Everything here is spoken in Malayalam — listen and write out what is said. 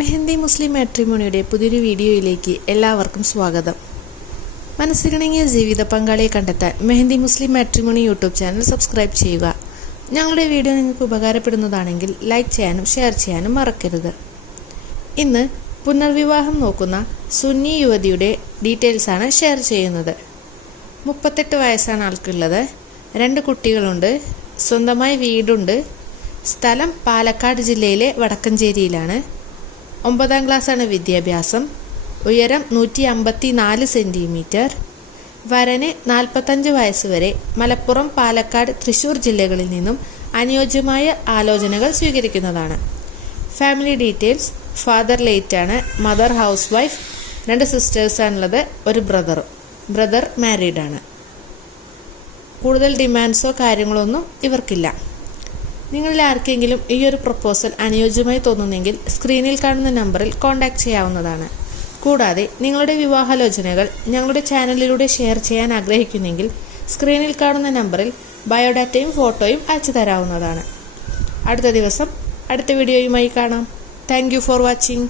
മെഹന്തി മുസ്ലിം മാട്രിമോണിയുടെ പുതിയൊരു വീഡിയോയിലേക്ക് എല്ലാവർക്കും സ്വാഗതം. മനസ്സിലിണങ്ങിയ ജീവിത പങ്കാളിയെ കണ്ടെത്താൻ Mehandi Muslim matrimony YouTube channel subscribe ചെയ്യുക. ഞങ്ങളുടെ വീഡിയോ നിങ്ങൾക്ക് ഉപകാരപ്പെടുന്നതാണെങ്കിൽ ലൈക്ക് ചെയ്യാനും ഷെയർ ചെയ്യാനും മറക്കരുത്. ഇന്ന് പുനർവിവാഹം നോക്കുന്ന സുന്നി യുവതിയുടെ ഡീറ്റെയിൽസാണ് ഷെയർ ചെയ്യുന്നത്. മുപ്പത്തെട്ട് വയസ്സാണ് ആൾക്കുള്ളത്. രണ്ട് കുട്ടികളുണ്ട്. സ്വന്തമായി വീടുണ്ട്. സ്ഥലം പാലക്കാട് ജില്ലയിലെ വടക്കഞ്ചേരിയിലാണ്. ഒമ്പതാം ക്ലാസ്സാണ് വിദ്യാഭ്യാസം. ഉയരം നൂറ്റി അമ്പത്തി നാല് സെന്റിമീറ്റർ വരന് നാൽപ്പത്തഞ്ച് വയസ്സ് വരെ. മലപ്പുറം പാലക്കാട് തൃശൂർ ജില്ലകളിൽ നിന്നും അനുയോജ്യമായ ആലോചനകൾ സ്വീകരിക്കുന്നതാണ്. Family details. ഫാദർ ലേറ്റ് ആണ് മദർ ഹൗസ് വൈഫ്. രണ്ട് സിസ്റ്റേഴ്സാണുള്ളത് ഒരു ബ്രദറും ബ്രദർ മാരീഡാണ്. കൂടുതൽ ഡിമാൻഡ്സോ കാര്യങ്ങളോ ഒന്നും ഇവർക്കില്ല. നിങ്ങളിൽ ആർക്കെങ്കിലും ഈ ഒരു പ്രപ്പോസൽ അനുയോജ്യമായി തോന്നുന്നെങ്കിൽ സ്ക്രീനിൽ കാണുന്ന നമ്പറിൽ കോൺടാക്റ്റ് ചെയ്യാവുന്നതാണ്. കൂടാതെ നിങ്ങളുടെ വിവാഹാലോചനകൾ ഞങ്ങളുടെ ചാനലിലൂടെ ഷെയർ ചെയ്യാൻ ആഗ്രഹിക്കുന്നെങ്കിൽ സ്ക്രീനിൽ കാണുന്ന നമ്പറിൽ ബയോഡാറ്റയും ഫോട്ടോയും അയച്ചു തരാവുന്നതാണ്. അടുത്ത ദിവസം അടുത്ത വീഡിയോയുമായി കാണാം. Thank for watching.